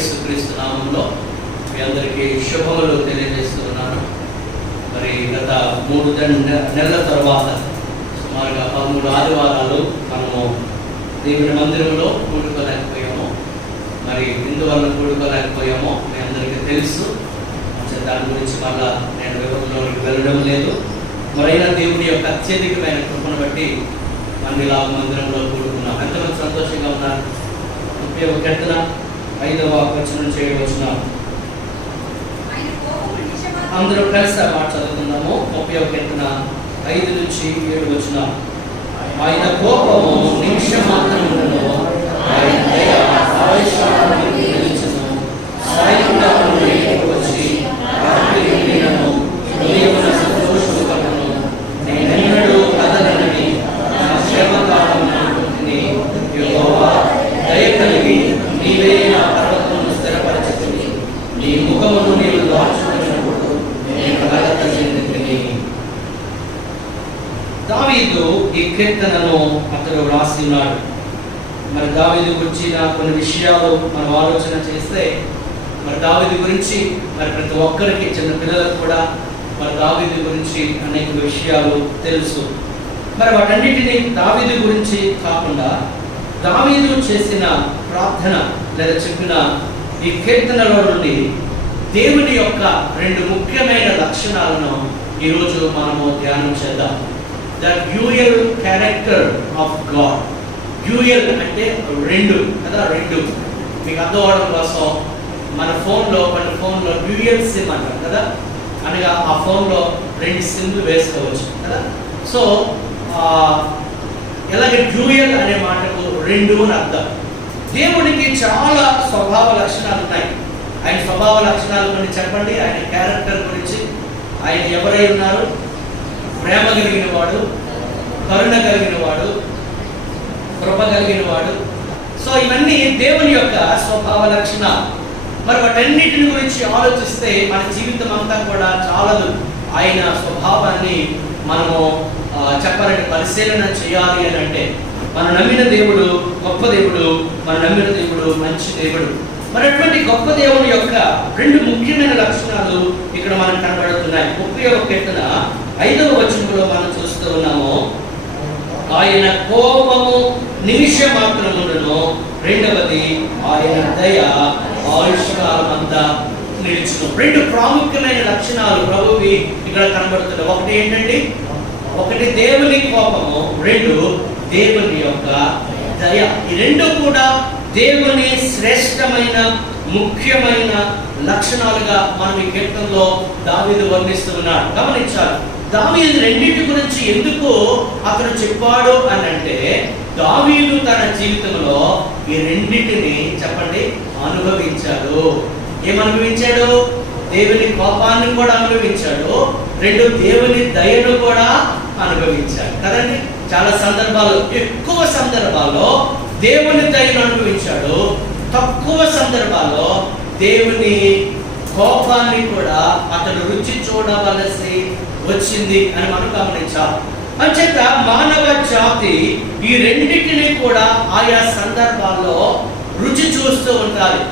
యేసుక్రీస్తు నామంలో మీ అందరికీ శుభములు తెలియజేస్తున్నాను. మరి గత 3 నెలల తర్వాత సుమారుగా 13 ఆదివారాలు మనము దేవుని మందిరంలో కూడుకోలేకపోయాము. మరి ఎందువల్ల కూడుకోలేకపోయామో మీ అందరికీ తెలుసు. దాని గురించి మళ్ళా నేను వివరంలోకి వెళ్ళడం లేదు. మరైనా దేవుని యొక్క అత్యధికమైన కృపను బట్టి మనం ఇలా మందిరంలో కూడుకున్నాం. ఎంతమంది సంతోషంగా ఉన్నారు? 31 5వ వచనం 7వ వచనం అందరూ కలిసి ఆ మాట చదువుతున్నాము. 31 5 నుంచి 7 వచనం. ఆయన కోపము నిమిషం మాత్రమును, ఆయన దయ ఆవేశమును నిలిచెను. సాయంగా వచ్చి రాత్రి దినము హృదయమున సంతోషము కలుగును. నేనెన్నడూ కదలనని నా క్షేమకాలముని యెహోవా దయ కలిగి నీవే నా పర్వతమును స్థిరపరచుకొని నీ ముఖమును నీవు దాచుకున్నప్పుడు నేను కలత చెందితిని. దావీదు ఈ కీర్తనను అతడు రాసి ఉన్నాడు. మరి దావీదు గురించి కొన్ని విషయాలు మనం ఆలోచన చేస్తే, మరి దావీదు గురించి మరి ప్రతి ఒక్కరికి, చిన్న పిల్లలకు కూడా మరి దావీదు గురించి అనేక విషయాలు తెలుసు. మరి వాటన్నిటినీ దావీదు గురించి కాకుండా దావీదు చేసిన ప్రార్థన లేదా చెప్పిన ఈ కీర్తనలో నుండి దేవుని యొక్క 2 ముఖ్యమైన లక్షణాలను ఈరోజు మనము ధ్యానం చేద్దాం. The dual character of God. Dual అంటే 2 కదా, 2 మీకు అర్థం అవడం కోసం మన ఫోన్లో డ్యూయల్ సిమ్ అంటారు కదా, అనగా ఆ ఫోన్లో 2 సిమ్లు వేసుకోవచ్చు కదా. సో ఎలాగే డ్యూయల్ అనే మాటకు 2 అని అర్థం. దేవుడికి చాలా స్వభావ లక్షణాలు ఉన్నాయి. ఆయన స్వభావ లక్షణాల గురించి చెప్పండి. ఆయన క్యారెక్టర్ గురించి, ఆయన ఎవరై ఉన్నారు? ప్రేమ కలిగిన వాడు, కరుణ కలిగిన వాడు, కృప కలిగిన వాడు. సో ఇవన్నీ దేవుని యొక్క స్వభావ లక్షణాలు. మరి వాటన్నిటిని గురించి ఆలోచిస్తే మన జీవితం అంతా కూడా చాలదు. ఆయన స్వభావాన్ని మనము చెప్పాలంటే పరిశీలన చేయాలి అని అంటే, మనం నమ్మిన దేవుడు గొప్ప దేవుడు, మనం నమ్మిన దేవుడు మంచి దేవుడు. మరి అటువంటి గొప్ప దేవుని యొక్క 2 ముఖ్యమైన లక్షణాలు ఇక్కడ మనకు కనబడుతున్నాయి. 31 కీర్తన 5వ వచనంలో మనం చూస్తూ ఉన్నాము. ఆయన కోపము నిమిషం మాత్రముండును, రెండవది ఆయన దయ ఆయుష్కాలమంతా నిలుచును. 2 ప్రాముఖ్యమైన లక్షణాలు ప్రభువి ఇక్కడ కనబడుతున్నాయి. ఒకటి ఏంటండి? ఒకటి దేవుని కోపము, 2 దేవుని యొక్క దయ. ఈ 2 కూడా దేవుని శ్రేష్టమైన ముఖ్యమైన లక్షణాలుగా మనం ఈ కీర్తనలో దావీదు వర్ణిస్తూ ఉన్నాడు. గమనించాలి, దావీదు 2 గురించి ఎందుకు అతను చెప్పాడు అని అంటే, దావీదు తన జీవితంలో ఈ 2 చెప్పండి అనుభవించాడు. ఏమనుభవించాడు? దేవుని కోపాన్ని కూడా అనుభవించాడు, 2 దేవుని దయను కూడా అనుభవించాడు కదండి. చాలా సందర్భాల్లో, ఎక్కువ సందర్భాల్లో దేవుని దయను అనుభవించాడు, తక్కువ సందర్భాల్లో దేవుని కోపాన్ని కూడా అతడు రుచి చూడవలసి వచ్చింది అని మనం గమనించాలి. అంచేత మానవ జాతి ఈ 2 కూడా ఆయా సందర్భాల్లో రుచి చూస్తూ ఉండాలి.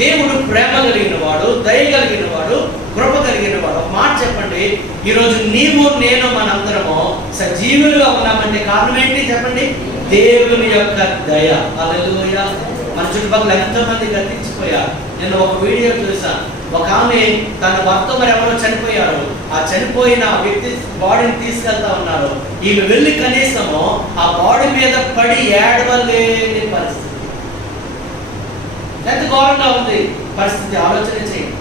దేవుడు ప్రేమ కలిగిన వాడు, దయ కలిగిన వాడు, కృప కలిగిన వాడు. మాట చెప్పండి, ఈరోజు నీవు నేను మనందరము సజీవులుగా ఉన్నామంటే కారణం ఏంటి చెప్పండి? దేవుని యొక్క దయ. హల్లెలూయా. మన చుట్టుపక్కల ఎంతోమంది గతించిపోయారు. నేను ఒక వీడియో చూసాను. ఒక ఆమె తన భర్త మరి ఎవరో చనిపోయారు. ఆ చనిపోయిన వ్యక్తి బాడీని తీసుకెళ్తా ఉన్నారు. ఈమె వెళ్ళి కనీసము ఆ బాడీ మీద పడి ఏడవలేని పరిస్థితి. ఎంత ఘోరంగా ఉంది పరిస్థితి, ఆలోచన చేయండి.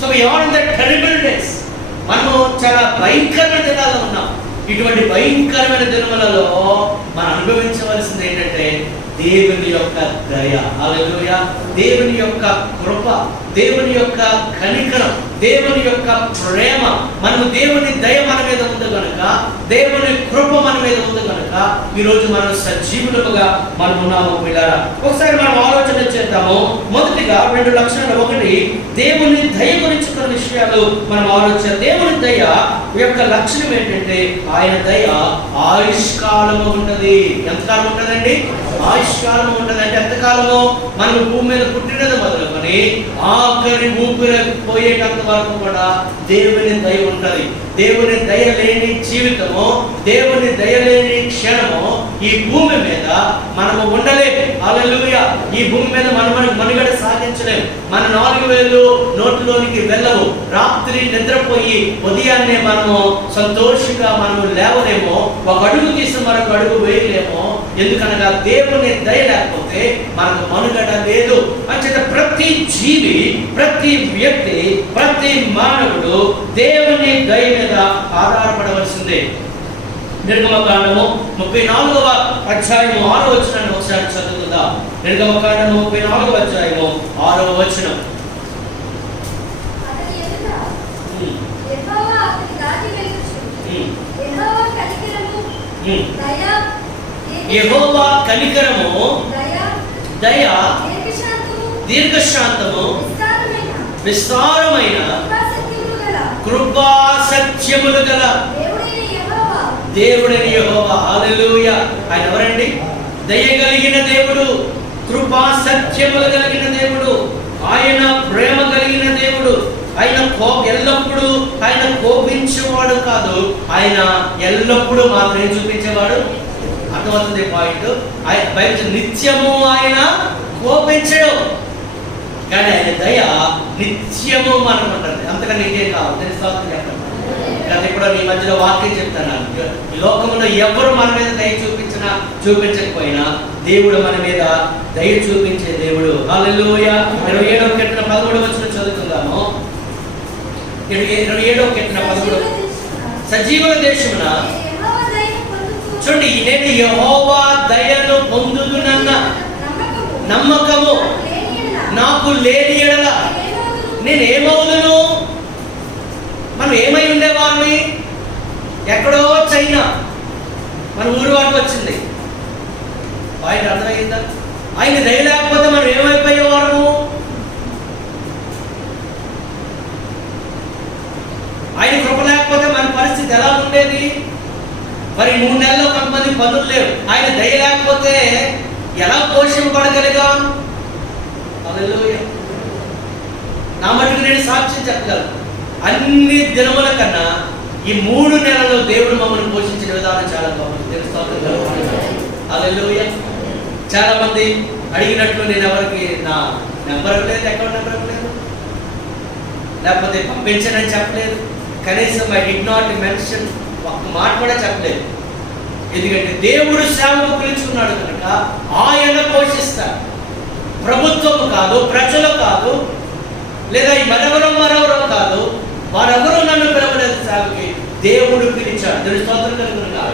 సో ఎవరు టెరిబుల్ డేస్, మనము చాలా భయంకరమైన దినాల్లో ఉన్నాం. ఇటువంటి భయంకరమైన దినములలో మనం అనుభవించవలసింది ఏంటంటే దేవుని యొక్క దయ. హల్లెలూయా. దేవుని యొక్క కృప, దేవుని యొక్క కనికరం, దేవుని యొక్క ప్రేమ. మనము దేవుని దయ మన మీద ఉంది కనుక, దేవుని కృప మన మీద ఉంది కనుక ఈరోజు మనం సజీవులుగా మనం ఉన్నాము. పిల్లరా, ఒకసారి మనం ఆలోచన చేద్దాము. మొదటిగా 2 లక్షణాలు. ఒకటి, దేవుని దయ గురించి కొన్ని విషయాలు మనం ఆలోచన. దేవుని దయ యొక్క లక్షణం ఏంటంటే ఆయన దయ ఆయుష్కాలము ఉంటది. ఎంతకాలం ఉంటదండి? ఆయుష్కాలం ఉంటది. అంటే ఎంతకాలము? మనం భూమి మీద పుట్టినది మొదలుకొని ఆఖరి ఊపిరి పోయేటంత వరకు కూడా దేవుని దయ ఉంటది. దేవుని దయ లేని జీవితము, దేవుని దయ లేని క్షణము ఈ భూమి మీద మనము ఉండలేము. హల్లెలూయా. ఈ భూమి మీద మనం మనుగడ సాగించలేము. మన 4 వేలు నోట్లోనికి వెళ్ళవు. రాత్రి నిద్రపోయి ఉదయాన్నే మనము సంతోషంగా మనము లేవలేమో, ఒక అడుగు తీసి మరొక అడుగు వేయలేమో. ఎందుకనగా దేవుని దయ లేకపోతే మనకు మనుగడ లేదు. అంచేత ప్రతి జీవి, ప్రతి వ్యక్తి, ప్రతి మానవుడు దేవుని దయ మీద ఆధారపడవలసిందే. నిర్గమకాండము 34వ అధ్యాయము 6వ వచనాన్ని ఒకసారి చదువుకుందాం. నిర్గమకాండము 34వ అధ్యాయము 6వ వచనం. యెహోవా కనికరము, దయ, దీర్ఘశాంతము, విస్తారమైన కృపా సత్యములు గల దేవుడైన యెహోవా. హల్లెలూయా. ఆయన ఎవరండి? దయ కలిగిన దేవుడు, కృపా సత్యములు కలిగిన దేవుడు, ఆయన ప్రేమ కలిగిన దేవుడు. ఆయన ఎల్లప్పుడూ ఆయన కోపించేవాడు కాదు, ఆయన ఎల్లప్పుడూ మాత్రం చూపించేవాడు. అర్థమవుతుంది పాయింట్. ఆయన బయట నిత్యము ఆయన కోపించడు, కానీ ఆయన దయ నిత్యము మనం ఉంటుంది. అంతకన్నా ఇంకేం కావాలి తెలుసుకోవాలి. చెప్పండి. కానీ ఇప్పుడు ఈ మధ్యలో వాక్యం చెప్తాను. ఈ లోకంలో ఎవరు మన మీద దయ చూపించినా చూపించకపోయినా దేవుడు మన మీద దయ చూపించే దేవుడు. హల్లెలూయా. 27వ కీర్తన 13వ వచనం చదువుకుందాము. 27వ కీర్తన 13. సజీవుల దేశమున చూడండి, నేను యెహోవా దయను పొందుదునన్న నమ్మకము నాకు లేని ఎడల నేనేమవుదును? మనం ఏమై ఉండేవాళ్ళని? ఎక్కడో చైనా మన ఊరి వాటికి వచ్చింది. ఆయన అర్థమైందా? ఆయన దయ లేకపోతే మనం ఏమైపోయేవారు? ఆయన కృప లేకపోతే మన పరిస్థితి ఎలా ఉండేది? మరి 3 నెలల్లో కొంతమంది పనులు లేవు. ఆయన దయ లేకపోతే ఎలా పోషింపబడగలిగాం? హల్లెలూయా. నా మటుకు నేను సాక్ష్యం చెప్పగలను. అన్ని దినముల కన్నా ఈ 3 నెలల్లో దేవుడు మమ్మల్ని పోషించిన విధానం చాలా గొప్పది. తెలుసుకోవాలి. హల్లెలూయా. చాలా మంది అడిగినట్లు నేను ఎవరికి నా నెంబర్ లేదు, అకౌంట్ నెంబర్ లేదు, లేకపోతే పంపించనని చెప్పలేదు. కనీసం ఐ డిడ్ నాట్ మెన్షన్, ఒక్క మాట కూడా చెప్పలేదు. ఎందుకంటే దేవుడు సేవకు పిలుచుకున్నాడు కనుక ఆయన పోషిస్తాడు. ప్రభుత్వము కాదు, ప్రజలు కాదు, లేదా మరెవరో కాదు, వారెవరూ నన్ను పిలవలేదు సేవకి. దేవుడు పిలిచాడు. స్తోత్రం కలుగునుగా.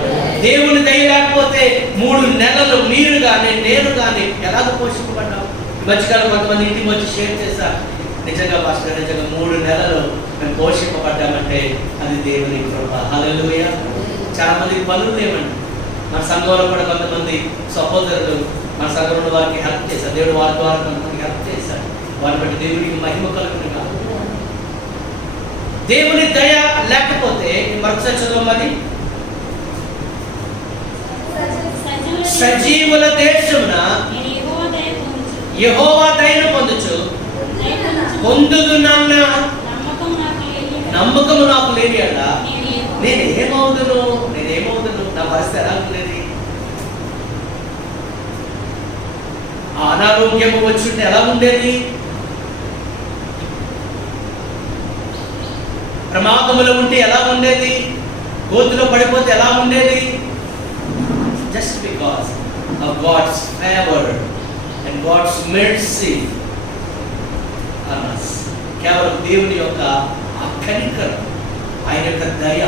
దేవుని దయ లేకపోతే 3 నెలలు మీరు కానీ నేను కానీ ఎలాగ పోషింపబడ్డాం? మధ్యకాలం కొంతమంది ఇంటికి వచ్చి షేర్ చేశారు. నిజంగా పాస్టర్, నిజంగా 3 నెలలు మేము పోషింపబడ్డామంటే అది దేవుని కృప. హల్లెలూయా. చాలా మందికి పనులు లేవండి. మన సంఘంలో కూడా కొంతమంది సహోదరులు మన సంఘంలో వారికి హెల్ప్ చేశారు. దేవుడు వారి ద్వారా కొంతమందికి హెల్ప్ చేశారు. వారిని బట్టి దేవుడికి మహిమ కలుగునుగా. దేవుని దయ లేకపోతే మరొకసారి చదవమని, సజీవుల దేశమున యెహోవా దయను పొందుదునన్న నమ్మకము నాకు లేని అలా నేనేమవుదును? నా పరిస్థితి ఎలా ఉండేది? అనారోగ్యము వచ్చుంటే ఎలా ఉండేది? ప్రమాదములో ఉంటే ఎలా ఉండేది? గోతులో పడిపోతే ఎలా ఉండేది? Just because of God's favour and God's mercy on us. కేవలం దేవుని యొక్క కనికరం, ఆయన యొక్క దయ.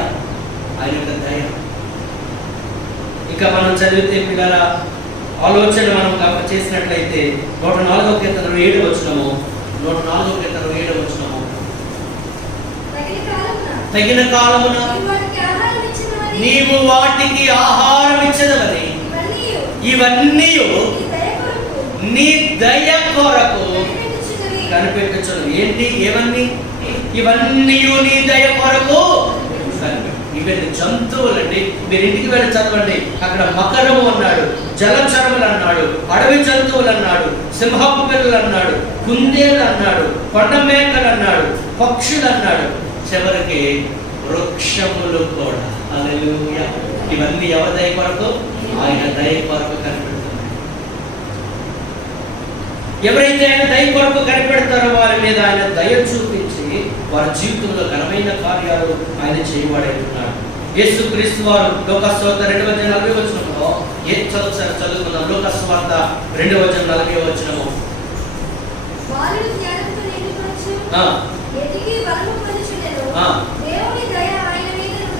ఇంకా మనం చదివితే పిల్లల ఆలోచన మనం చేసినట్లయితే 104వ కీర్తన 7వ వచనము, 104వ కీర్తన 7వ వచనము, తగిన కాలమున నీవు వాటికి ఆహారం ఇచ్చదవని ఇవన్నీ నీ దయ కొరకు కనిపెట్టుచును. ఏంటి? ఏవన్నీ? ఇవన్నీ నీ దయ కొరకు కనిపెట్టు. చెప్పిన జంతువులండి. మీరు ఇంటికి వెళ్ళి చదవండి, అక్కడ మకరము అన్నాడు, జలచరములు అన్నాడు, అడవి జంతువులు అన్నాడు, సింహపు పిల్లలు అన్నాడు, కుందేలు అన్నాడు, కొండ మేకలు అన్నాడు, పక్షులు అన్నాడు, చివరికి వృక్షములు కూడా. హల్లెలూయా. ఇవన్నీ ఎవరి దయ కొరకు? ఆయన దయ కొరకు కనిపెడుతున్నాయి. ఎవరైతే ఆయన దయ కొరకు కనిపెడతారో వారి మీద ఆయన దయ చూపించి వారి జీవితంలో ఘనమైన కార్యాలు ఆయన చేయబడుతున్నాడు. యేసుక్రీస్తు వారు లోకస్వార్త 2:40 ఏం చదువుకుందాం. లోకస్వార్త 2:40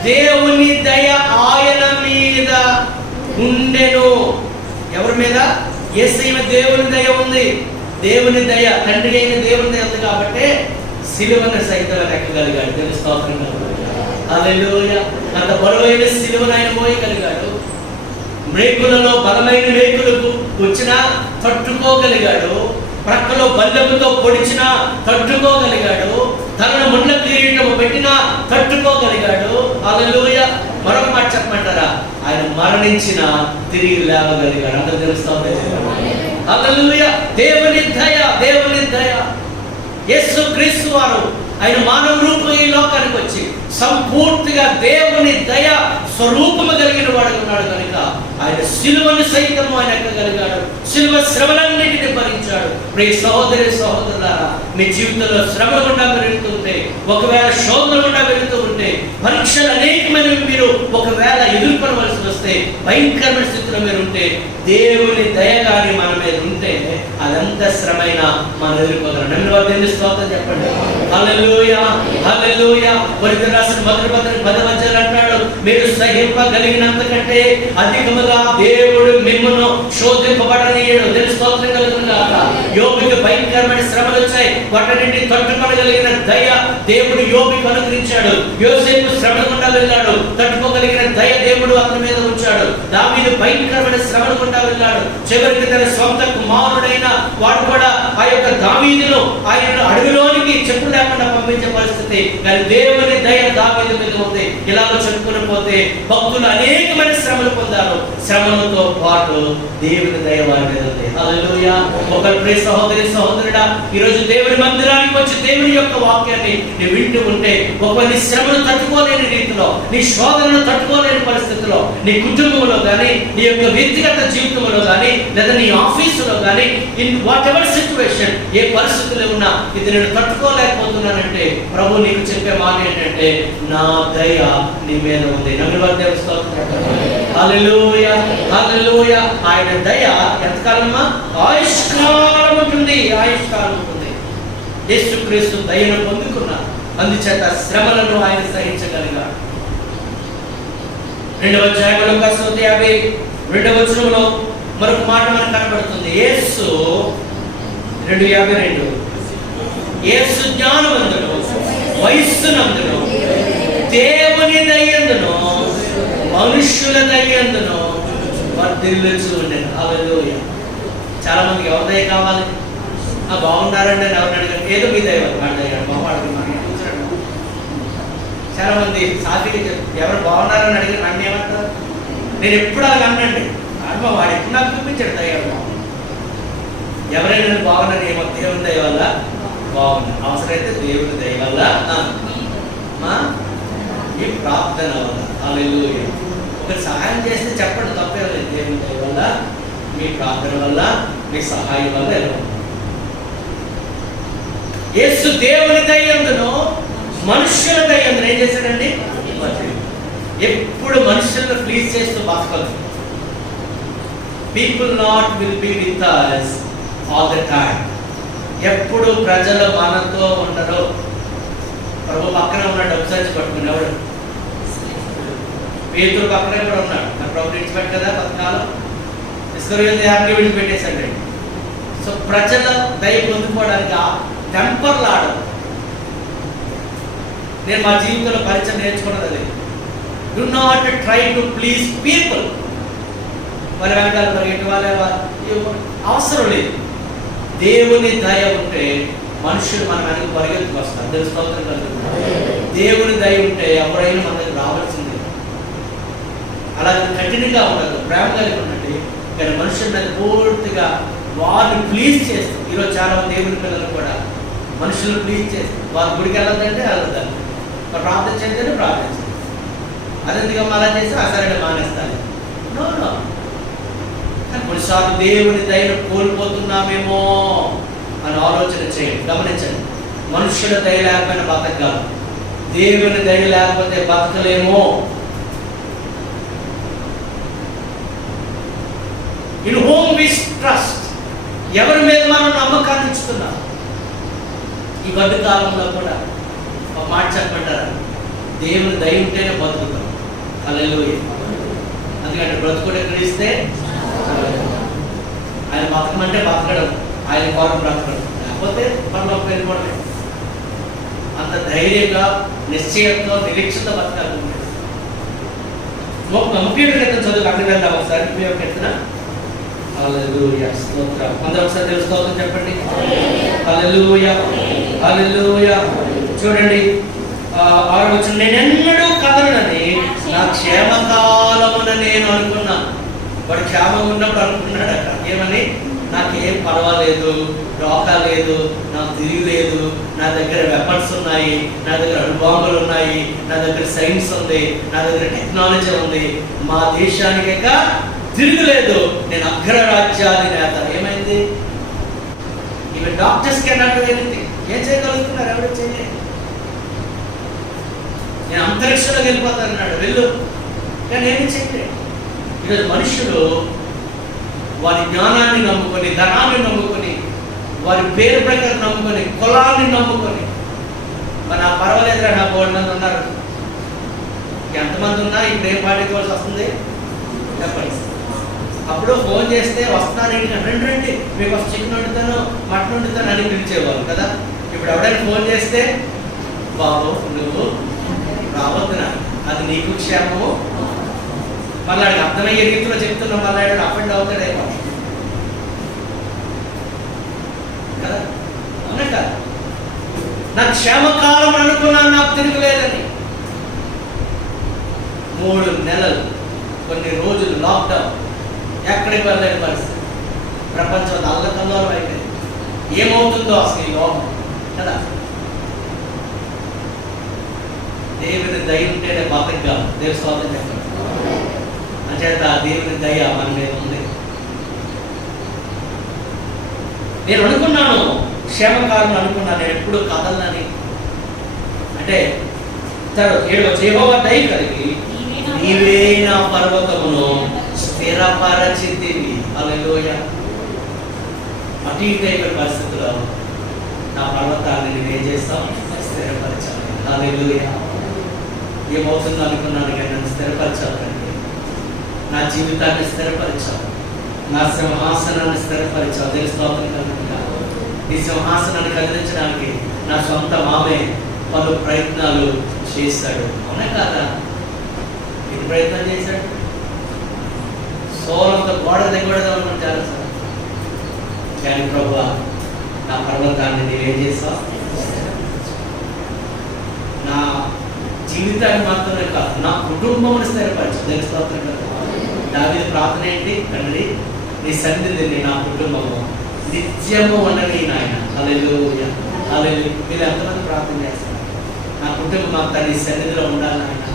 దేవుని దయ ఆయన మీద ఉండెను. ఎవరి మీద? యేసయ్య దేవుని దయ ఉంది. దేవుని దయ, తండ్రి అయిన దేవుని దయ ఉంది కాబట్టి సిలువను సైతం ఎక్కగలిగాడు. దేవుని స్తోత్రం. హల్లెలూయా. అంత బరువైన సిలువను ఆయన మోయగలిగాడు. మేకులలో బలమైన మేకులకు వచ్చినా తట్టుకోగలిగాడు. ప్రక్కలో బల్లెముతో పొడిచినా తట్టుకోగలిగాడు. తనను ముండ్ల కిరీటము పెట్టినా తట్టుకోగలిగాడు. హల్లెలూయా. మరొక మాట చెప్పమంటారా? ఆయన మరణించిన తిరిగి లేవగలిగాడు. అందరూ తెలుస్తా ఉంది. హల్లెలూయా. దేవుని దయ, దేవుని దయ. యేసుక్రీస్తు వారు ఆయన మానవ రూపంలో ఈ లోకానికి వచ్చి సంపూర్తిగా దేవుని దయ స్వరూపము కలిగిన వాడు ఉన్నాడు కనుక ఆయన సిలువను సైతం ఆయన ఎక్కగలిగాడు. సిలువ శ్రమలన్నిటిని భరించాడు. ప్రియ సహోదరి సహోదరులారా, మీ జీవితంలో శ్రమ గుండా వెళుతుంటే, ఒకవేళ శోధన గుండా వెళుతూ ఉంటే, పరీక్షలు అనేకమైనవి మీరు ఒకవేళ ఎదుర్కొనవలసి వస్తే, భయంకరమైన స్థితిలో మీరు ఉంటే, దేవుని దయ కానీ మన మీద ఉంటే అదంతా శ్రమైనా మనం ఎదుర్కోగలం. నన్ను వాళ్ళు స్తోత్రం చెప్పండి. హల్లెలూయా, హల్లెలూయా. కొరింథీయులకు రాసిన మొదటి పత్రిక 10వ అంటాడు, మీరు సహింపగలిగినంత కంటే అధికముగా దేవుడు మిమ్మల్ని శోధింపబడనీయడు. దేవుని స్తోత్రం కలుగును గాక. యోబుకి భయంకరమైన శ్రమలు వచ్చాయి, వాటన్నిటిని తట్టుకోగలిగిన దయ దేవుడు యోబుకి అనుగ్రహించాడు. యోసేపు శ్రమల గుండా వెళ్ళాడు, తట్టుకోగలిగిన దయ దేవుడు అతని మీద ఉంచాడు. దావీదు భయంకరమైన శ్రమల గుండా వెళ్ళాడు. చివరికి తన సొంత కుమారుడైన వాడు కూడా ఆ యొక్క దావీదును ఆయన అడవిలోనికి చెప్పు లేకుండా పంపించే పరిస్థితి. కానీ దేవుని దయ దావీదు మీద ఉంది. ఇలాగ చెప్పుకుని పోతే భక్తులు అనేకమైన శ్రమలు పొందారు. శ్రమలతో పాటు దేవుని దయ వారి మీద ఉంది. హల్లెలూయా. ఒక ప్రియ సహోదరి సహోదరుడా, ఈ రోజు దేవుని మందిరానికి వచ్చి దేవుని యొక్క వాక్యాన్ని నీ వింటూ ఉంటే, ఒక నీ శ్రమను తట్టుకోలేని రీతిలో, నీ శోధనను తట్టుకోలేని పరిస్థితిలో, నీ కుటుంబంలో కానీ, నీ యొక్క వ్యక్తిగత జీవితంలో కానీ, లేదా నీ ఆఫీసులో కానీ, ఇన్ వాట్ ఎవర్ సిచ్యువేషన్, ఏ పరిస్థితుల్లో ఉన్నా ఇది నేను తట్టుకోలేకపోతున్నానంటే ప్రభు నీకు చెప్పే మాట ఏంటంటే, నా దయ నీ మీద ఉంది. నన్ను హల్లెలూయా, హల్లెలూయా. ఆయన దయ ఎంతకాలమా? ఆయుష్కాలం ఉంటుంది, ఆయుష్కాలం ఉంటుంది. యేసుక్రీస్తు దయను పొందుకున్నారు, అందుచేత శ్రమలను ఆయన సహించగలిగాడు. 2వ అధ్యాయం లోకాసు 52 మరొక మాట మనకు కనబడుతుంది. యేసు 2:52 యేసు జ్ఞానవంతుడు, వయస్సునందును, దేవుని దయందును, మనుష్యుల దయందును వర్ధిల్లుచు ఉండెను. హల్లెలూయా. చాలా మందికి ఎవరి దయ కావాలి? బాగున్నారండి అని ఎవరిని అడిగారు, ఏదో మీ దయ చాలా మంది సాధ్యం ఎవరు బాగున్నారని అడిగి నన్ను ఏమంటారు? నేను ఎప్పుడు అలా అన్నండి, అనుభవం వాడు ఎప్పుడు నాకు చూపించాడు దయ. ఎవరైనా బాగున్నారు ఏమో దేవుని దయ వల్ల బాగుంది. అవసరమైతే దేవుని దయ వల్ల, మీ ప్రార్థన వల్ల. హల్లెలూయా. ఒకరు సహాయం చేస్తే చెప్పండి, తప్పే లేదు. దేవుని దయ వల్ల, మీ ప్రార్థన వల్ల, మీ సహాయం వల్ల ఎలా ఉంది. యేసు దేవుని దయందును మనుష్యుల దయందును ఏం చేశాడండి? ఎప్పుడు మనుషులను ప్లీజ్ చేస్తూ బతకదు. People not will be with us all the time. ఎప్పుడు ప్రజలు మనతో ఉండరు. ప్రభు పక్కన ఉన్నాడు, ఒకసారి పట్టుకునేవాడు. పేతురు పక్కనే కూడా ఉన్నాడు. మన ప్రభు విడిచిపెట్టు కదా పథకాలు, ఇస్కరియోతు యాభై విడిచిపెట్టేశాడు. సో ప్రజల దయ పొందుకోవడానికి టెంపర్లాడు. నేను మా జీవితంలో పరిచయం నేర్చుకున్నది అది. Do not try to please people. వాళ్ళ వెనకాల పరిగెట్టి వాళ్ళ అవసరం లేదు. దేవుని దయ ఉంటే మనుషులు మన వెనక పరిగెత్తుకు వస్తారు. స్తోత్రం కలుగుతుంది. దేవుని దయ ఉంటే ఎవరైనా మన దగ్గర రావాల్సింది. అలాగే కఠినంగా ఉండదు, ప్రేమ కలిగి ఉండండి. కానీ మనుషుల మీద పూర్తిగా వారిని ప్లీజ్ చేస్తారు. ఈరోజు చాలా దేవుని పిల్లలు కూడా మనుషులు ప్లీజ్ చేస్తారు. వారు గుడికి వెళ్ళొద్దంటే వెళ్ళొద్దాను, మరి ప్రార్థన చేస్తే ప్రార్థించాలి. అదెందుకు అలా చేసి సరైన మానేస్తాను. No no. కొన్నిసార్లు దేవుని దయను కోల్పోతున్నామేమో అని ఆలోచన చేయండి, గమనించండి. మనుషుల దయ లేకపోయినా బతకగలం, దేవుని దయ లేకపోతే బతకలేమో. ఇన్ హోమ్ వి ట్రస్ట్, ఎవరి మీద మనం నమ్మకాన్ని ఇస్తున్నాం. ఈ గడ్డు కాలంలో కూడా ఒక మాట చెప్పమంటారా, దేవుని దయ ఉంటేనే బతుకుతాం. హల్లెలూయా. అందుకంటే బ్రతుకుడు ఎక్కడిస్తే ఆయన బతకమంటే బతకడం, ఆయన కొరకు బ్రతకడం, లేకపోతే మనలోకి వెళ్ళిపోవడమే. అంత ధైర్యంగా, నిశ్చయంతో, నిరీక్షత బతకాలి. ముఖ్యుడి క్రితం చదువు అక్కడ వెళ్దాం ఒకసారి. మీ యొక్క ఎత్తున హల్లెలూయా, స్తోత్రం. అందరూ ఒకసారి తెలుసుకోవాలని చెప్పండి. హల్లెలూయా, హల్లెలూయా. చూడండి 6వ వచనం, నేనెన్నడూ కదలనని నా క్షేమకాలమున నేను అనుకున్నాను. వాడు క్షేమం ఉన్నప్పుడు అనుకున్నాడట, ఏమని? నాకేం పర్వాలేదు, రోకా లేదు, నాకు తిరిగి లేదు, నా దగ్గర వెపన్స్ ఉన్నాయి, నా దగ్గర అణుబాంబులు ఉన్నాయి, నా దగ్గర సైన్స్ ఉంది, నా దగ్గర టెక్నాలజీ ఉంది, మా దేశానికి తిరుగులేదు, నేను అగ్రరాజ్యాది నేత. ఏమైంది? Even doctors cannot do anything. ఏం చేయగలుగుతున్నారు? ఎవరు చేయలేదు. నేను అంతరిక్షంలోకి వెళ్ళిపోతాను అన్నాడు, వెళ్ళు, కానీ ఏమి చేయలేదు. ఈరోజు మనుషులు వారి జ్ఞానాన్ని నమ్ముకొని, ధనాన్ని నమ్ముకొని, వారి పేరు ప్రకారం నమ్ముకొని, కులాన్ని నమ్ముకొని, మరి నాకు పర్వాలేదురా, నా 3 మంది ఉన్నారు. ఎంతమంది ఉన్నా ఇప్పుడు ఏం పాటించవలసి వస్తుంది చెప్పండి. అప్పుడు ఫోన్ చేస్తే వస్తున్నాను, రండి రండి, మీకు ఒక చికెన్ వండుతాను, మటన్ వండుతాను అని పిలిచేవాళ్ళు కదా. ఇప్పుడు ఎవరైనా ఫోన్ చేస్తే, బాబు నువ్వు రావద్దునా, అది నీకు క్షేమము. మళ్ళీ అర్థమయ్యే రీతిలో చెప్తున్నా, మళ్ళీ అప్ అండ్ అవుతాడేమో కదా. అవునా కదా? నా క్షేమకాలం అనుకున్నాను, నాకు తిరగలేదని. 3 నెలలు, కొన్ని రోజులు లాక్డౌన్, ఎక్కడికి వెళ్ళలేని పరిస్థితి, ప్రపంచం అల్లకల్లోలం అయిపోయింది. ఏమవుతుందో అసలు ఈ లోకం కదా. దేవుని దయ ఉంటేనే బతకగా. దేవుని స్తోత్రం చెప్పండి. అంచేత దేవుని దయ మన మీద ఉంది. నేను అనుకున్నాను, క్షేమకాలం అనుకున్నాను, నేను ఎప్పుడు కదలని. అంటే 7వ యెహోవా దయ కలిగి నీవే నా పర్వతమును స్థిరపరచితివి. హల్లెలూయా. అటు ఇటు అయిపోయిన పరిస్థితుల్లో నా పర్వతాన్ని నేనేం చేస్తాం? స్థిరపరచాలి. హల్లెలూయా. ఏమవుతుందో అనుకున్నాను, కానీ నన్ను స్థిరపరచాలండి. నా జీవితాన్ని స్థిరపరచాలి, నా సింహాసనాన్ని స్థిరపరచాలి. దేవుని స్తోత్రం కలుగునుగాక. ఈ సింహాసనాన్ని కదిలించడానికి నా సొంత మామే పలు ప్రయత్నాలు చేశాడు. అవునా కాదా? ఇది ప్రయత్నం చేశాడు. సోలంతో గోడ దిగకూడదు అనుకుంటారు సార్. కానీ ప్రభువా, నా పర్వతాన్ని నీవేం చేస్తావు? నా జీవితాన్ని మాత్రమే కాదు, నా కుటుంబమును స్థిరపరచు. దేవుని స్తోత్రం కదా. దావీదు ప్రార్థన ఏంటి? తండ్రి, నీ సన్నిధిని నా కుటుంబము నిత్యము ఉండని నాయన. హల్లెలూయా, హల్లెలూయా. మీరు ఎంతమంది ప్రార్థన చేస్తారు? నా కుటుంబం అంతా నీ సన్నిధిలో ఉండాలి నాయన.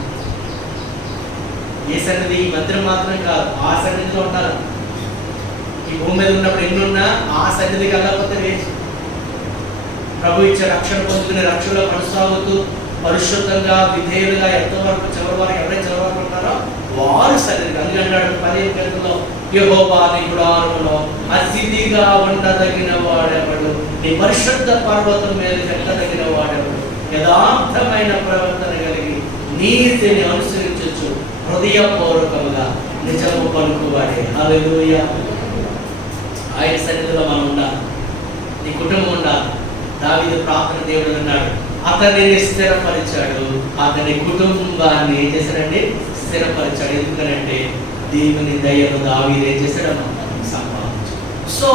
ఏ సన్నిధి? ఈ మందిరం మాత్రం కాదు, ఆ సన్నిధిలో ఉండాలి. ఈ భూమి మీద ఉన్నప్పుడు ఎన్నున్నా ఆ సన్నిధికి వెళ్ళకపోతే వేచి. ప్రభు ఇచ్చే రక్షణ పొందుకునే రక్షణలో కొనసాగుతూ పరిశుద్ధంగా, విధేయులుగా, ఎంతవరకు చివరి వరకు ఎవరైతే చివరి వరకు ఉంటారో వారు సన్నిధి. అందుకంటాడు 10వ కీర్తనలో, యెహోవా నీ గుడారములో అతిథిగా ఉండదగిన వాడెవడు, నీ పరిశుద్ధ పర్వతం మీద ఎక్కదగిన వాడెవడు, యథార్థమైన ప్రవర్తన కలిగి నీతిని అనుసరించచ్చు, హృదయపూర్వకముగా నిజము పలుకువాడే. హల్లెలూయా. ఆయన సన్నిధిలో మనం ఉండాలి, నీ కుటుంబం ఉండాలి. దావీదు ప్రార్థన దేవుడు అన్నాడు, అతనిని స్థిరపరిచాడు, అతని కుటుంబాన్ని ఏం చేశాడండి? స్థిరపరిచాడు. ఎందుకనంటే దేవుని దయను దావీదు ఏం చేశాడు? సంపాదించాడు. సో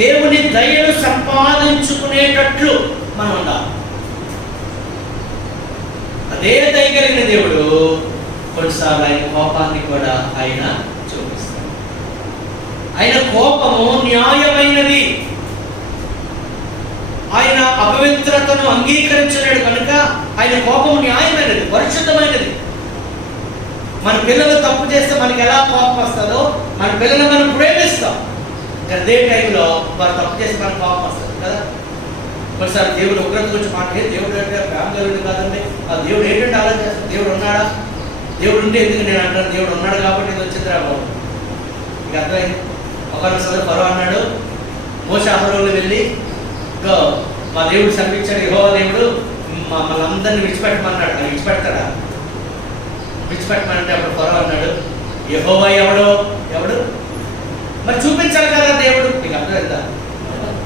దేవుని దయను సంపాదించుకునేటట్లు మనం ఉండాలి. అదే దయ కలిగిన దేవుడు కొన్నిసార్లు ఆయన కోపాన్ని కూడా ఆయన చూపిస్తాడు. ఆయన కోపము న్యాయమైనది. ఆయన అపవిత్రతను అంగీకరించలేడు కనుక ఆయన కోపము న్యాయమైనది, పరిశుద్ధమైనది. మన పిల్లలు తప్పు చేస్తే మనకి ఎలా కోపం వస్తుందో మన పిల్లలు మనం ప్రేమిస్తాం. అదే టైంలో వారు తప్పు చేస్తే మనకు కోపం వస్తుంది కదా. ఒకసారి దేవుడు ఉగ్రత గురించి మాట్లాడే దేవుడు అంటే ప్రేమ దేవుడు కాదండి. ఆ దేవుడు ఏంటంటే అలా చేస్తాడు. దేవుడు ఉన్నాడా? దేవుడు ఉంటే ఎందుకు నేను అంటాను దేవుడు ఉన్నాడు కాబట్టి ఇది వచ్చిందిరా బాబు. ఇక అర్థమైంది. ఒకసారి ఫరో అన్నాడు, మోషే అహరోను వెళ్ళి మా దేవుడు సమీక్షాడు, యెహోవా దేవుడు మమ్మల్ని అందరినీ విడిచిపెట్టమన్నాడు. అది విడిచిపెడతాడా? విడిచిపెట్టమంటే అప్పుడు ఫరో అన్నాడు, యెహోవా ఎవడు మరి చూపించాలి కదా దేవుడు. నీకు అర్థమైందా?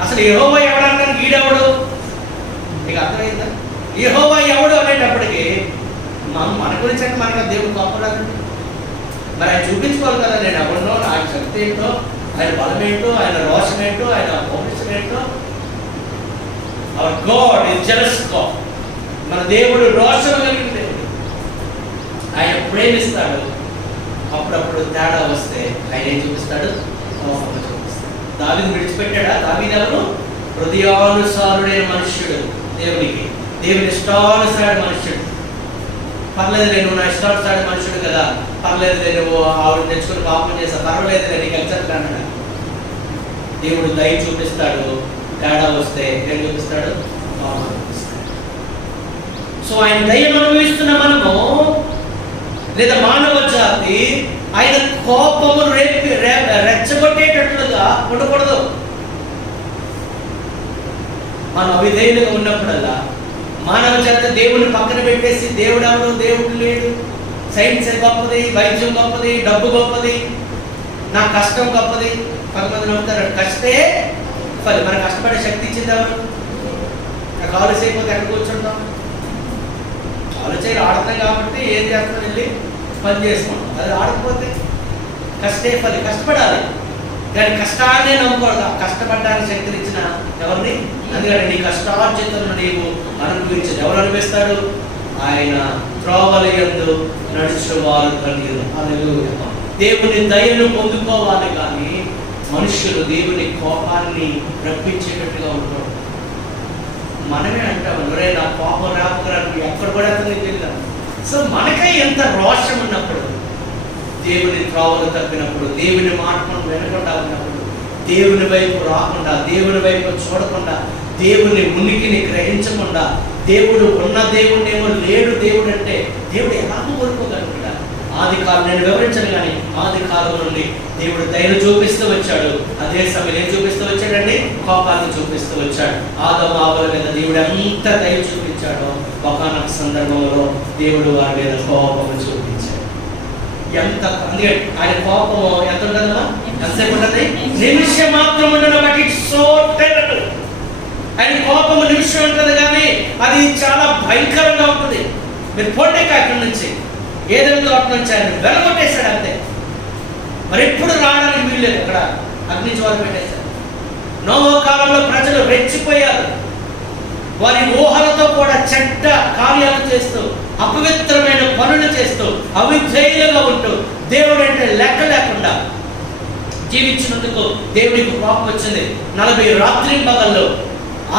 అసలు యెహోవా ఎవడు అంటాను, ఈడెవడు? నీకు అర్థమైందా? యెహోవా ఎవడు అనేటప్పటికి మన గురించి అంటే మనకు దేవుడు కోపరాదు. మరి ఆయన చూపించుకోవాలి కదా, నేను ఎవరినో, ఆయన శక్తి ఏంటో, ఆయన బలం ఏంటో, ఆయన రోషం ఏంటో, ఆయన పౌరుషం ఏంటో. Hour God is jealous God. మన దేవుడు రోషం కలిగిన దేవుడు. ఆయన ప్రేమిస్తాడు. అప్పుడప్పుడు తేడా వస్తే ఆయన ఏం చూపిస్తాడు? కోపం చూపిస్తాడు. దావీదుని విడిచిపెట్టాడా? దావీదు ఎవరు? హృదయానుసారుడైన మనుష్యుడు. దేవుని ఇష్టానుసారుడు మనుష్యుడు. పర్లేదు నువ్వు నా ఇష్టానుసారుడు మనుషుడు కదా, పర్లేదు నువ్వు ఆవిడ తెచ్చుకుని పాపం చేస్తా, పర్వాలేదు నీకు ఎగ్జాక్ట్ అన్నాడు. దేవుడు దయ చూపిస్తాడు. తేడా వస్తే ఏం చూపిస్తాడు? కోపం చూపిస్తాడు. సో ఆయన దయను అనుభవిస్తున్న మనము లేదా మానవ జాతి ఆయన కోపము రెచ్చగొట్టేటట్లుగా ఉండకూడదు. మనం అవిధేయులుగా ఉన్నప్పుడల్లా మానవ జాతి దేవుని పక్కన పెట్టేసి దేవుడు ఎవడు, దేవుడు లేడు, సైన్స్ గొప్పది, వైద్యం గొప్పది, డబ్బు గొప్పది, నా కష్టం గొప్పది. కొంతమంది నమ్ముతారు కష్టే ఫలి. మన కష్టపడే శక్తి ఇచ్చింది ఎవరు? నాకు ఆలోచన అయిపోతే ఎక్కడ కూర్చుంటాం? ఆలోచన ఆడతాం కాబట్టి ఏం చేస్తాం, వెళ్ళి పని చేసుకుంటాం. అది ఆడకపోతే కష్టే ఫలి. కష్టపడాలి కానీ కష్టాన్నే నమ్ముకోవద్దు. కష్టపడడానికి శక్తిని ఇచ్చిన ఎవరిని? అందుకని నీ కష్టార్జితను నీవు అనుభవించదు. ఎవరు అనిపిస్తాడు? ఆయన త్రోవల యందు నడుచువారు ధన్యులు. హల్లెలూయా. దేవుని దయను పొందుకోవాలి కానీ మనుషులు దేవుని కోపాన్ని రప్పించేటట్టుగా ఉంటారు. మనమే అంటాం, ఎవరే నా కోపం రాకపోతే ఎక్కడ కూడా అతనికి తెలియదు. సో మనకై ఎంత రోషం ఉన్నప్పుడు, దేవుని త్రోవలు తప్పినప్పుడు, దేవుని మాటను వినకుండా ఉన్నప్పుడు, దేవుని వైపు రాకుండా, దేవుని వైపు చూడకుండా, దేవుని ఉనికిని గ్రహించకుండా, దేవుడు ఉన్న దేవుడేమో లేడు దేవుడు అంటే దేవుడు ఎలాగో కోరుకోగలుగుతాడు? ఆది కాలం నేను వివరించను కానీ ఆది కాలం నుండి దేవుడు దయను చూపిస్తూ వచ్చాడు. అదే సమయం ఏం చూపిస్తూ వచ్చాడండి? కోపాన్ని చూపిస్తూ వచ్చాడు. ఆదమ హవ్వల మీద దేవుడు ఎంత దయ చూపించాడో ఒకానొక సందర్భంలో దేవుడు వారి మీద కోపము చూపించాడు. ఎంత అందుకే ఆయన కోపము ఎంత ఉంటుందమ్మా? ఎంతసేపు ఉంటుంది? నిమిషం మాత్రం ఉండదు. But it's so terrible. ఆయన కోపము నిమిషం ఉంటుంది కానీ అది చాలా భయంకరంగా ఉంటుంది. మీరు పోటీ అక్కడి నుంచి ఏదైనా తోట నుంచి ఆయన వెలగొట్టేశాడు అంతే. మరి ఎప్పుడు రావడానికి వీల్లేదు. అక్కడ అగ్ని జ్వాల పెట్టేశాడు. నోవహు కాలంలో ప్రజలు రెచ్చిపోయారు. వారి ఊహలతో కూడా చెడ్డ కార్యాలు చేస్తూ, అపవిత్రమైన పనులు చేస్తూ, అవిధేయులుగా ఉంటూ, దేవుడు అంటే లెక్క లేకుండా జీవించినందుకు దేవుడికి కోపం వచ్చింది. 40 రాత్రింబగళ్ళు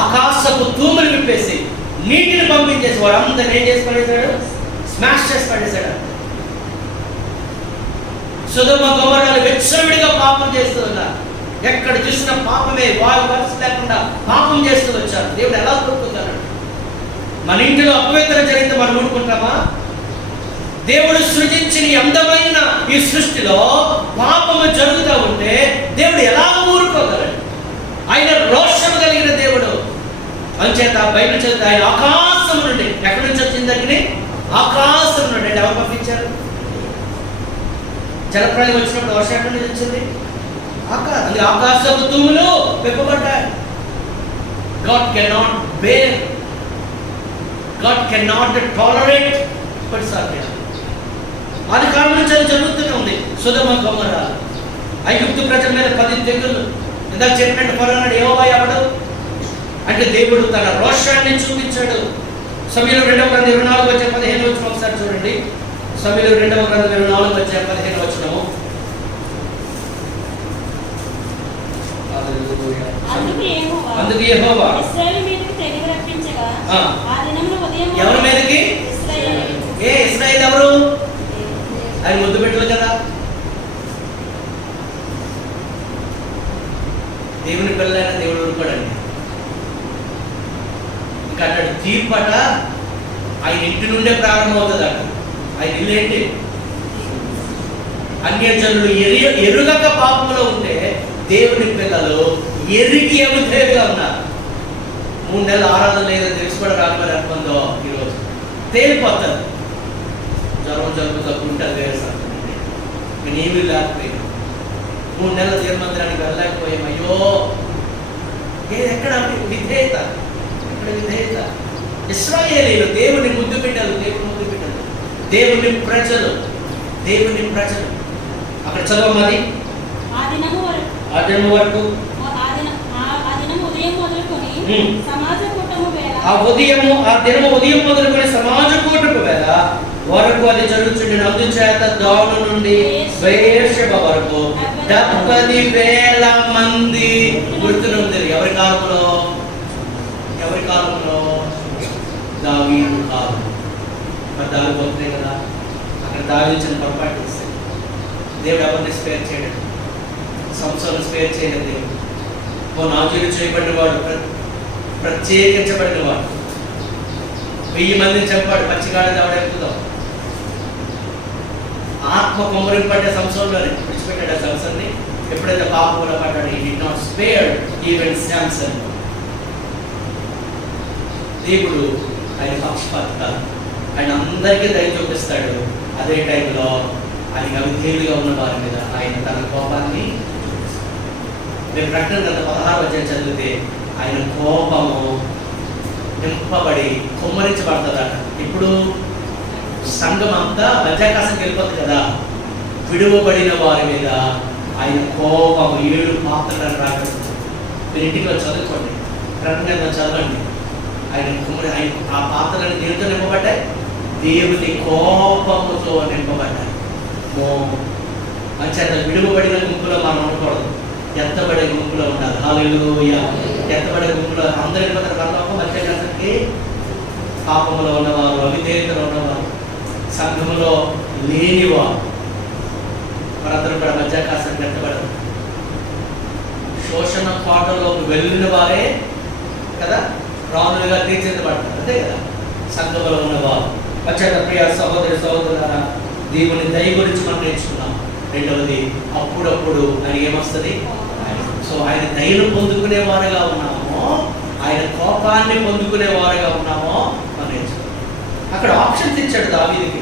ఆకాశపు తూములు విప్పేసి నీటిని పంపించేసి వాడు అందరిని ఏం చేసి పడేశాడు? స్మాష్ చేసి పడేశాడు. సొదొమ గొమొర్రాలు వెచ్చవిడిగా పాపం చేస్తూ ఉన్నారు. ఎక్కడ చూసిన పాపమే, వాయు వలస లేకుండా పాపం చేస్తూ వచ్చారు. దేవుడు ఎలా కోరుకుంటాడు? మన ఇంటిలో అపవిత్రం జరిగితే మనం ఊరుకుంటామా? దేవుడు సృజించిన అందమైన ఈ సృష్టిలో పాపము జరుగుతూ ఉంటే దేవుడు ఎలా ఊరుకోగలడు? ఆయన రోషం కలిగిన దేవుడు. అంచేత బైబిల్ చదివితే ఆయన ఆకాశం నుండి, ఎక్కడి నుంచి వచ్చింది దగ్గర? ఆకాశం నుండి. ఎవరు పంపించారు? జలప్రళయం వచ్చినప్పుడు వర్షం ఎక్కడి నుంచి వచ్చింది? ఆకాశపు తూములు విప్పబడ్డాయి. God cannot bear, God cannot tolerate. అది కాలం నుంచి అది జరుగుతూనే ఉంది. సొదొమ గొమొర్ర, ఐగుప్తు ప్రజల మీద 10 తెగుళ్ళు. ఇందాక చెప్పినట్టు ఫరో అన్నాడు, యెహోవా ఎవడు అంటే దేవుడు తన రోషాన్ని చూపించాడు. సమయంలో 2వ గ్రంథం 24 వచ్చే 15 వచ్చిన ఒకసారి చూడండి. సమూయేలు 2వ గ్రంథం 24వ అధ్యాయం 15వ వచనము. అందుకు యెహోవా ఇశ్రాయేలు మీదకి తెగులు రప్పించగా ఆ దినమున ఉదయం ఎవరి మీదకి? ఇశ్రాయేలు ఎవరు? ఆయన ముద్దు పెట్టలు కదా. దేవుని పిల్లలైన దేవుడు ఊరుకోడండి. ఇంకా అటు తీర్పట ఆయన ఇంటి నుండే ప్రారంభం అవుతుంది. అక్కడ ఆయన ఇల్లు ఏంటి? అన్యజనులు ఎరుగక పాపంలో ఉంటే దేవుని పిల్లలు ఎరిగి అవిధేయులుగా ఉన్నారు. 3 నెలలు ఆరాధన లేదని తెలిసి కూడా రాకపోయి అనుకుందో ఈరోజు తేలిపోతుంది. జ్వరం జలుబు తగ్గుంటుంది వేస్తాను. నేనేమీ లేకపోయినా 3 నెలల తీర్మందిరానికి వెళ్ళలేకపోయాం. అయ్యో ఎక్కడ విధేయత, ఎక్కడ విధేయత? ఇశ్రాయేలీయులు దేవుని ముద్దు బిడ్డలు, దేవుని ముద్దు బిడ్డలు, దేవుని ప్రజలు, దేవుని ప్రజలు. అక్కడ చదవమది ఆ దినము వరకు ఉదయం మొదలుకొని సమాజ కూటము వేళ ఆ దినము ఉదయం మొదలుకొని సమాజ కూటము వేళ వరకు అది జరుగుతుంది. అందుచేత దాను నుండి బెయేర్షెబా వరకు 70,000 మంది మృతులుంది. ఎవరి కాలంలో? ఎవరి కాలంలో? దావీదు కాలం. మరి దావీదు పోతున్నాయి కదా. అక్కడ దావీదు చిన్న పొరపాటు చేస్తాడు. దేవుడు ఎవరిని స్పేర్ చేయడం, సంవత్సరాలు స్పేర్ చేయలేదు. దేవుడు నాజీరు చేయబడిన వాడు, ప్రత్యేకించబడిన వాడు. 1000 మందిని చెప్పాడు. పచ్చిగాడి దావడెక్కుదాం. ఆత్మ కొమ్మరింపడ్డ సంవత్సరంలోనే విడిచిపెట్టాడు ఆ సంవత్సరాన్ని. ఎప్పుడైతే పాపంలో పడ్డాడు, he did not spare even Samson. దేవుడు ఆయన పక్షపాతి కాదు. ఆయన అందరికీ దయ చూపిస్తాడు. అదే టైంలో ఆయన అవిధేయులుగా ఉన్న వారి మీద ఆయన తన కోపాన్ని మేము ప్రకటన గత 16వ అధ్యాయం చదివితే ఆయన కోపము నింపబడి కుమ్మరించబడుతుందట. ఇప్పుడు సంఘం అంతా మధ్యాకాశంకి వెళ్ళిపోతుంది కదా. విడువబడిన వారి మీద ఆయన కోపము 7 పాత్రలను రాకడు. మీరు ఇంటిలో చదువుకోండి, ప్రకటన చదవండి. ఆయన ఆ పాత్రలను దేనితో నింపబడ్డాయి? దేవుని కోపముతో నింపబడ్డాయి. మంచి విడువబడిన గుంపులో మనం ఉండకూడదు, ఎత్తబడే గుంపులో ఉండాలి. హల్లెలూయా. ఎత్తబడే గుంపులో అందరి పరలోకం మధ్యాకాశానికి పాపములో ఉన్నవారు, అవిధేయతలో ఉన్నవారు, సంఘములో లేనివారు వారందరూ కూడా మధ్యాకాశానికి ఎత్తబడరు. శోషణ కోటలోకి వెళ్ళిన వారే కదా రాణులుగా తీర్చిదిద్దబడతారు. అంతే కదా సంఘములో ఉన్నవారు. ప్రియ సహోదరి సహోదరులారా, దేవుని దయ గురించి మనం నేర్చుకున్నాం. రెండవది, అప్పుడప్పుడు ఆయన ఏమొస్తుంది? సో ఆయన దయను పొందుకునే వారుగా ఉన్నామో, ఆయన కోపాన్ని పొందుకునే వారుగా ఉన్నామో మనం నేర్చుకున్నాం. అక్కడ ఆప్షన్స్ ఇచ్చాడు దావీదుకి.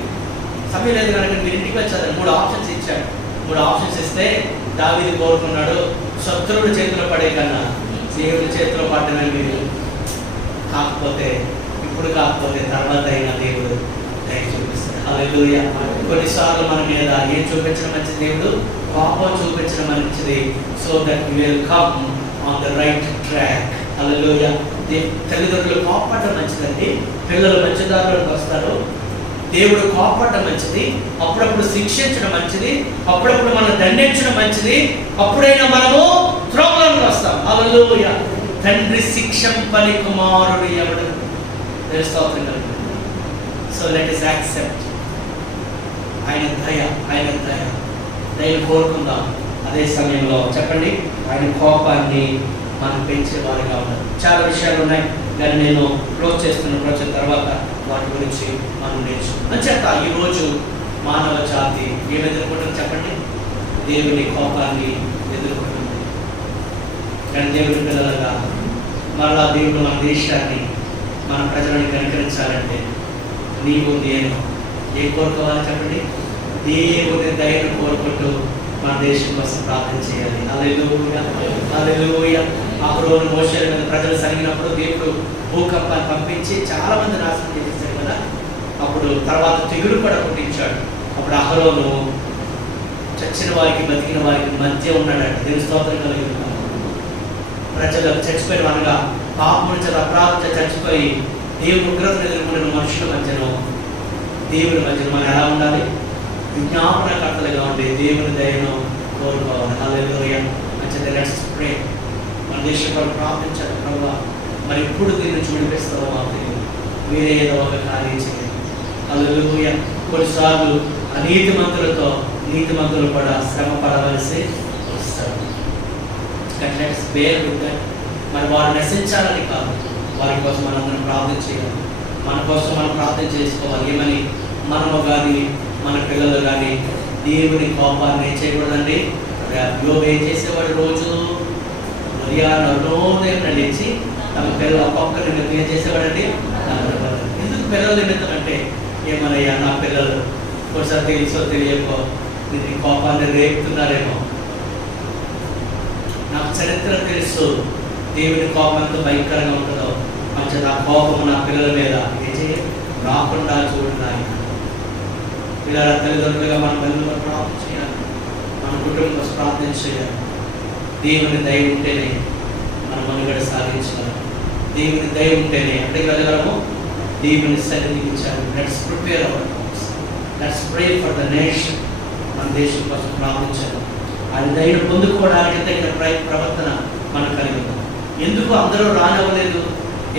సమయం లేదు కనుక మీరు ఇంటికి వచ్చారు. 3 ఆప్షన్స్ ఇచ్చాడు. 3 ఆప్షన్స్ ఇస్తే దావీదు కోరుకున్నాడు, శత్రువుల చేతిలో పడే కన్నా దేవుడి చేతిలో పడ్డమే మీరు. కాకపోతే ఇప్పుడు కాకపోతే తర్వాత అయినా దేవుడు దయ చూపిస్తాడు. హల్లెలూయా. కొన్నిసార్లు మన మీద ఏం చూపించడం మంచిది? దేవుడు కోపం చూపించడం మంచిది. So that we will come on the right track. Hallelujah. తల్లిదండ్రులు కోపపడడం మంచిదండి. పిల్లలు మంచి దారిలోకి వస్తారు. దేవుడు కోపపడడం మంచిది. అప్పుడప్పుడు శిక్షించడం మంచిది. అప్పుడప్పుడు మనం దండించడం మంచిది. అప్పుడైనా మనము త్రోవలోకి వస్తాం. హల్లెలూయా. తండ్రి శిక్షంపని కుమారుడు ఎవడు? స్తోత్రం కలుగుతుంది. సో లెట్ us accept ఆయన దయ, ఆయన దయను కోరుకుందాం. అదే సమయంలో చెప్పండి, ఆయన కోపాన్ని మనం పెంచేవారుగా ఉన్నారు. చాలా విషయాలు ఉన్నాయి, కానీ నేను క్లోజ్ చేస్తున్న తర్వాత వాటి గురించి మనం నేర్చుకున్నాం. చేత ఈరోజు మానవ జాతి ఏం ఎదుర్కొంటుంది చెప్పండి? దేవుని కోపాన్ని ఎదుర్కొంటుంది. కానీ దేవుని పిల్లలుగా మరలా దేవుడు మన దేశాన్ని, మన ప్రజలను కనికరించాలంటే నీవు నేను ఏం కోరుకోవాలి చెప్పండి? దేవుని దయను కోరుకుంటూ మన దేశం కోసం ప్రార్థన చేయాలి. హల్లెలూయా, హల్లెలూయా. అహరోను మోషే మీద ప్రజలు సరిగినప్పుడు దేవుడు భూకంపాన్ని పంపించి చాలా మంది నాశనం చేసేసాడు కదా. అప్పుడు తర్వాత తెగులు కూడా పుట్టించాడు. అప్పుడు అహరోను చచ్చిన వారికి బతికిన వారికి మధ్య ఉన్నాడట. దేవుని స్తోత్రం కలిగిన ప్రజలు చచ్చిపోయిన వారుగా పాపం నుంచి అపరాధం చచ్చిపోయి దేవుని ఉగ్రతను ఎదుర్కొంటున్న మనుషుల మధ్యలో దేవుని మధ్యలో మనం ఎలా ఉండాలి? విజ్ఞాపనకర్తలుగా ఉండి దేవుని దయను కోరుకోవాలి. హల్లెలూయా. మంచిది. Let's pray. మన దేశంలో ప్రార్థించాలి. ప్రభువా, మరి ఇప్పుడు దీని నుంచి విడిపిస్తావో మాకు తెలియదు, మీరే ఏదో ఒక కార్యం చేయండి. హల్లెలూయా. కొన్నిసార్లు నీతిమంతులు కూడా శ్రమ పడవలసి వస్తారు. Let's bear with that. మరి వారు నశించాలని కాదు, వారి కోసం మనందరం ప్రార్థన చేయాలి. మన కోసం మనం ప్రార్థన చేసుకోవాలి. ఏమని? మనము కానీ మన పిల్లలు కానీ దేవుని కోపాన్ని ఏం చేయకూడదండి. యోబు ఏం చేసేవాడు? రోజు ఉదయం నడిచి తమ పిల్లలు ఒక్కొక్క నిమిత్తం ఏం చేసేవాడండి? ఎందుకు పిల్లల నిమిత్తం అంటే, ఏమనయ్యా నా పిల్లలు ఒకసారి తెలుసో తెలియకో నీ కోపాన్ని రేపుతున్నారేమో, నాకు చరిత్ర తెలుసు, దేవుని కోపం ఎంత భయంకరంగా ఉంటుందో, మంచిగా నా కోపము నా పిల్లల మీద ఏం చేయాలి? రాకుండా చూడండి ఆయన. పిల్లల తల్లిదండ్రులుగా మన పిల్లలు ప్రార్థన చేయాలి, మన కుటుంబం కోసం ప్రార్థన చేయాలి. దేవుని దయ ఉంటేనే మనం మనుగడ సాగించగలం. దేవుని దయ ఉంటేనే అంటే వెళ్ళగలము. దేవుని సన్నిధికి ఇచ్చారు. Let's prepare our hearts. Let's pray for the nation. మన దేశం కోసం ప్రార్థించాలి. ఆయన దయను పొందుకోవడానికి తగిన ప్రవర్తన మనం కలిగి ఉన్నాం. ఎందుకు అందరూ రానివ్వలేదు?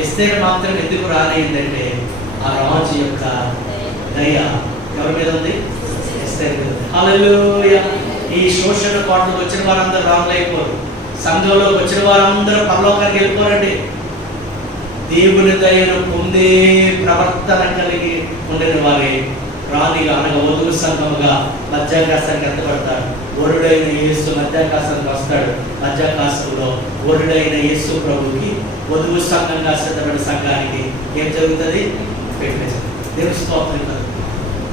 ఎస్తేర్ మాత్రం ఎందుకు రానియిందంటే, ఆ రాజు యొక్క దయ ఎవరి మీద ఉంది? ఎస్తేర్ మీద. హల్లెలూయా. ఈ శోషణ కోటలకు వచ్చిన వారందరూ రాములైపోరు. సంఘంలోకి వచ్చిన వారందరూ పరలోకానికి వెళ్ళిపోరండి. దేవుని దయను పొందే ప్రవర్తన కలిగి ఉండిన వారే రాణిగా అనగా వధువు సంఘముగా మధ్యాకాశానికి ఎత్తబడతాడు. వరుడైన యేసు మధ్యాకాశానికి వస్తాడు. మధ్యాకాశంలో వరుడైన యేసు ప్రభుకి వధువు సంఘంగా సిద్ధపడిన సంఘానికి ఏం జరుగుతుంది? దేవుని స్తోత్రం కలుగుతుంది.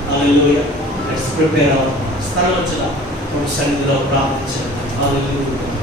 హల్లెలూయా. లెట్స్ ప్రిపేర్ అవర్ స్థలం వచ్చిన సన్నిధిలో ప్రార్థించాలి. హల్లెలూయా.